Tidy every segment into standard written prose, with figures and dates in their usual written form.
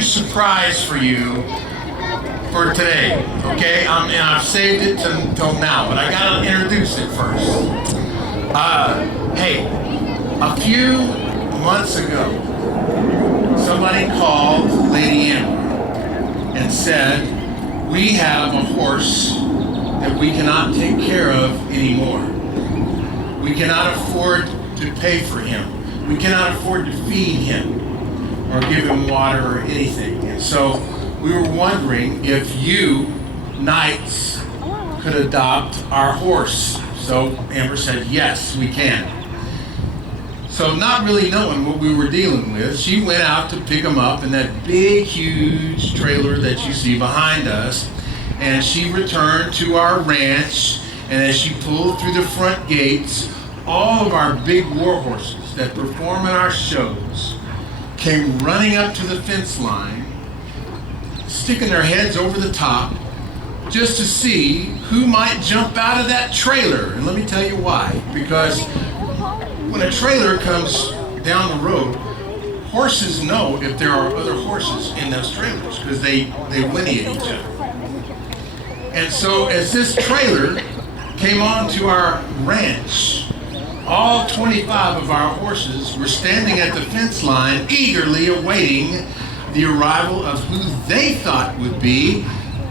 huge surprise for you for today, okay? And I've saved it till now, but I gotta introduce it first. Hey, a few months ago, somebody called Lady Amber and said, we have a horse that we cannot take care of anymore. We cannot afford to pay for him. We cannot afford to feed him or give him water or anything. And so we were wondering if you knights could adopt our horse. So Amber said, yes, we can. So not really knowing what we were dealing with, she went out to pick him up in that big, huge trailer that you see behind us. And she returned to our ranch, and as she pulled through the front gates, all of our big war horses that perform in our shows came running up to the fence line, sticking their heads over the top, just to see who might jump out of that trailer. And let me tell you why. Because when a trailer comes down the road, horses know if there are other horses in those trailers because they whinny at each other. And so as this trailer came onto our ranch, all 25 of our horses were standing at the fence line, eagerly awaiting the arrival of who they thought would be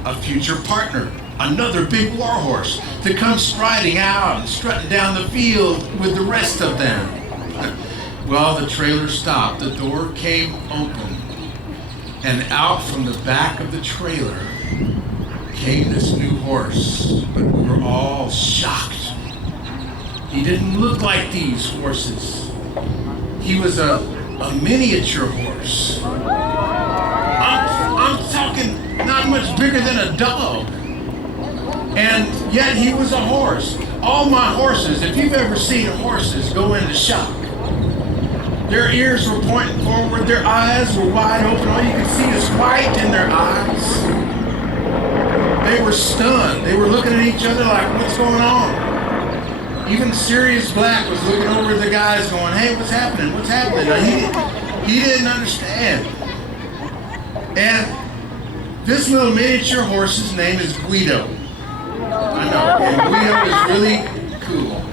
a future partner, another big war horse to come striding out and strutting down the field with the rest of them. Well, the trailer stopped, the door came open, and out from the back of the trailer came this new horse, but we were all shocked. He didn't look like these horses. He was a miniature horse. I'm talking not much bigger than a dog. And yet he was a horse. All my horses, if you've ever seen horses go into shock, their ears were pointing forward, their eyes were wide open, all you could see is white in their eyes. They were stunned. They were looking at each other like, what's going on? Even Sirius Black was looking over at the guys going, hey, what's happening? What's happening? He didn't understand. And this little miniature horse's name is Guido. I know, and Guido is really cool.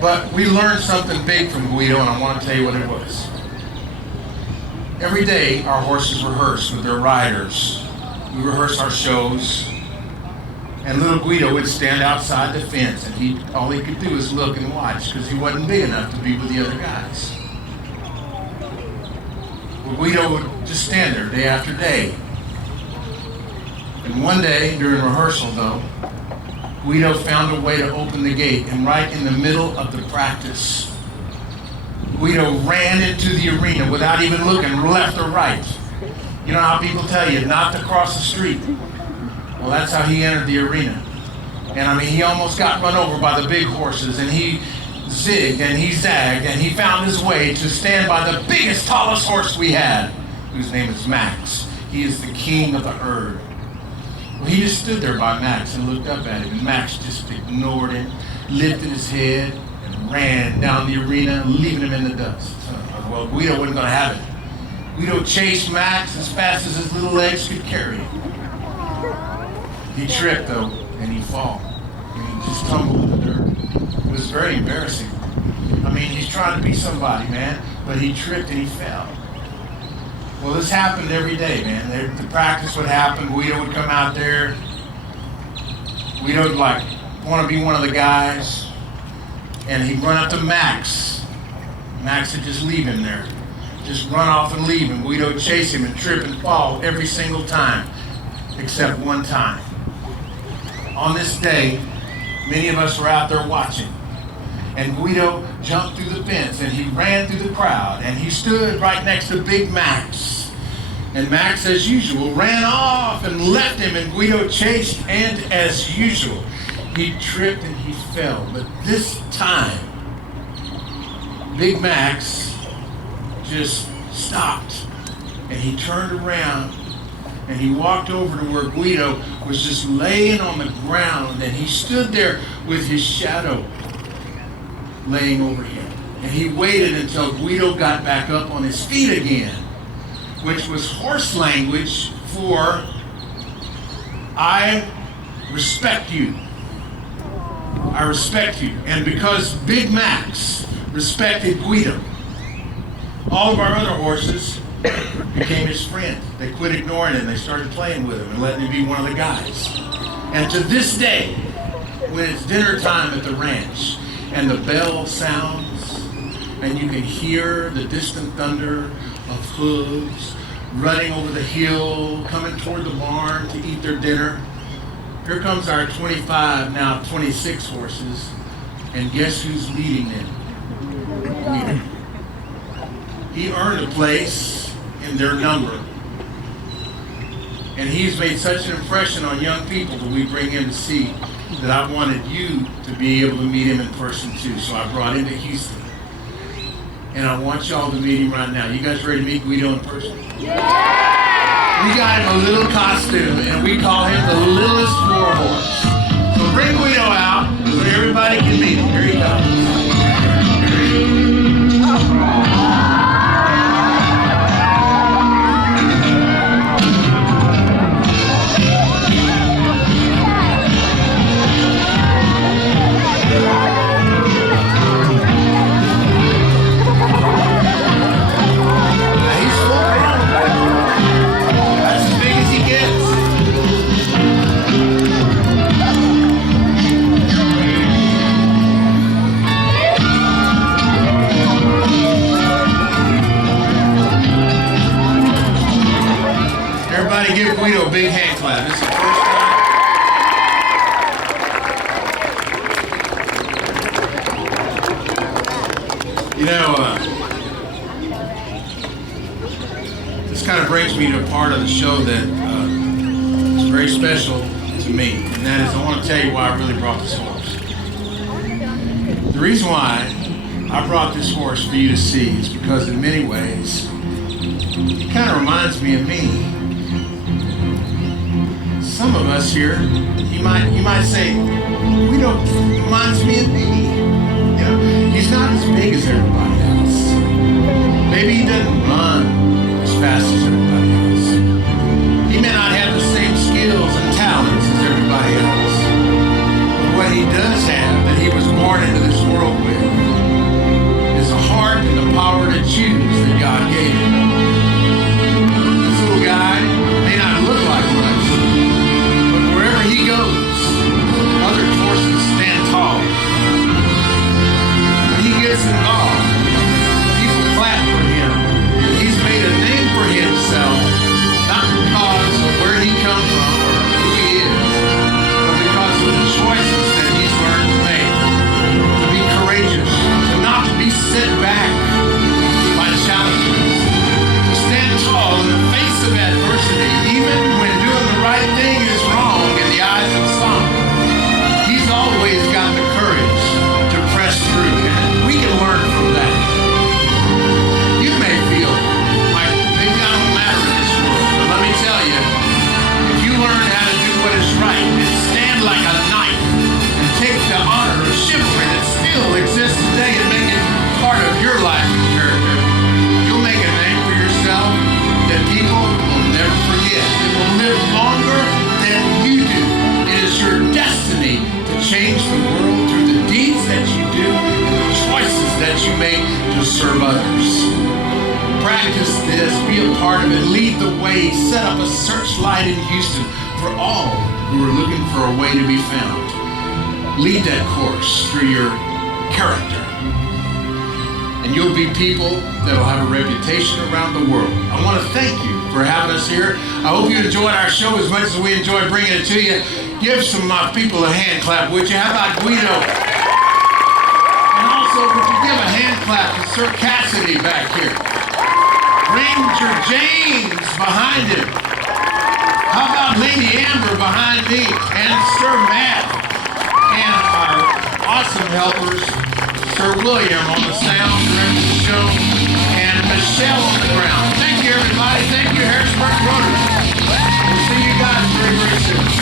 But we learned something big from Guido, and I want to tell you what it was. Every day, our horses rehearse with their riders. We rehearse our shows. And little Guido would stand outside the fence, and all he could do is look and watch because he wasn't big enough to be with the other guys. Well, Guido would just stand there day after day. And one day during rehearsal, though, Guido found a way to open the gate, and right in the middle of the practice, Guido ran into the arena without even looking left or right. You know how people tell you not to cross the street? Well, that's how he entered the arena. And I mean, he almost got run over by the big horses, and he zigged and he zagged, and he found his way to stand by the biggest, tallest horse we had, whose name is Max. He is the king of the herd. Well, he just stood there by Max and looked up at him, and Max just ignored him, lifted his head, and ran down the arena, leaving him in the dust. Well, Guido wasn't going to have it. Guido chased Max as fast as his little legs could carry him. He tripped, though, and he fell. And he just tumbled in the dirt. It was very embarrassing. I mean, he's trying to be somebody, man, but he tripped and he fell. Well, this happened every day, man. The practice would happen. Guido would come out there. Guido would, want to be one of the guys. And he'd run up to Max. Max would just leave him there. Just run off and leave him. Guido would chase him and trip and fall every single time, except one time. On this day, many of us were out there watching. And Guido jumped through the fence, and he ran through the crowd, and he stood right next to Big Max. And Max, as usual, ran off and left him, and Guido chased, and as usual, he tripped and he fell. But this time, Big Max just stopped, and he turned around, and he walked over to where Guido was just laying on the ground, and he stood there with his shadow laying over him. And he waited until Guido got back up on his feet again. which was horse language for I respect you. I respect you. And because Big Max respected Guido, all of our other horses became his friend. They quit ignoring him. They started playing with him and letting him be one of the guys. And to this day, when it's dinner time at the ranch and the bell sounds and you can hear the distant thunder of hooves running over the hill, coming toward the barn to eat their dinner, here comes our 25, now 26 horses, and guess who's leading them? Guido. He earned a place in their number. And he's made such an impression on young people that we bring him to see that I wanted you to be able to meet him in person too. So I brought him to Houston. And I want y'all to meet him right now. You guys ready to meet Guido in person? Yeah! We got him a little costume, and we call him the littlest war horse. So bring Guido out so everybody can meet him. Here he comes. Give Guido a big hand clap. This is the first time. You know, this kind of brings me to a part of the show that is very special to me, and that is I want to tell you why I really brought this horse. The reason why I brought this horse for you to see is because in many ways, it kind of reminds me of me. Some of us here, you might say, Guido reminds me of me. You know, he's not as big as everybody else. Maybe he doesn't run as fast as everybody else. He may not have the same skills and talents as everybody else. But what he does have, that he was born into this world with, is a heart and the power to choose that God gave him. This little guy may not look like much, he goes, other horses stand tall. When he gets involved, people clap for him. He's made a name for himself, not because of where he comes from or who he is, but because of the choices that he's learned to make. To be courageous, to not be set back by challenges, to stand tall in the face of adversity, even when doing the right thing is wrong in the eyes of some. He's always got the courage to press through, and we can learn from that. You may feel like maybe I don't matter in this world, but let me tell you, if you learn how to do what is right and stand like a knight and take the honor of chivalry that still exists today and make it part of your life and character, you'll make a name for yourself that people will never forget. It will live longer than you do. It is your destiny to change the world through the deeds that you do and the choices that you make to serve others. Practice this, be a part of it, lead the way, set up a searchlight in Houston for all who are looking for a way to be found. Lead that course through your character. And you'll be people that'll have a reputation around the world. I want to thank you for having us here. I hope you enjoyed our show as much as we enjoyed bringing it to you. Give some people a hand clap, would you? How about Guido? And also, would you give a hand clap to Sir Cassidy back here? Ranger James behind him. How about Lady Amber behind me? And Sir Matt. And our awesome helpers, Sir William on the sound, directing the show, and Michelle on the ground. Thank you, everybody. Thank you, Harrisburg Rotary. We'll see you guys very, very soon.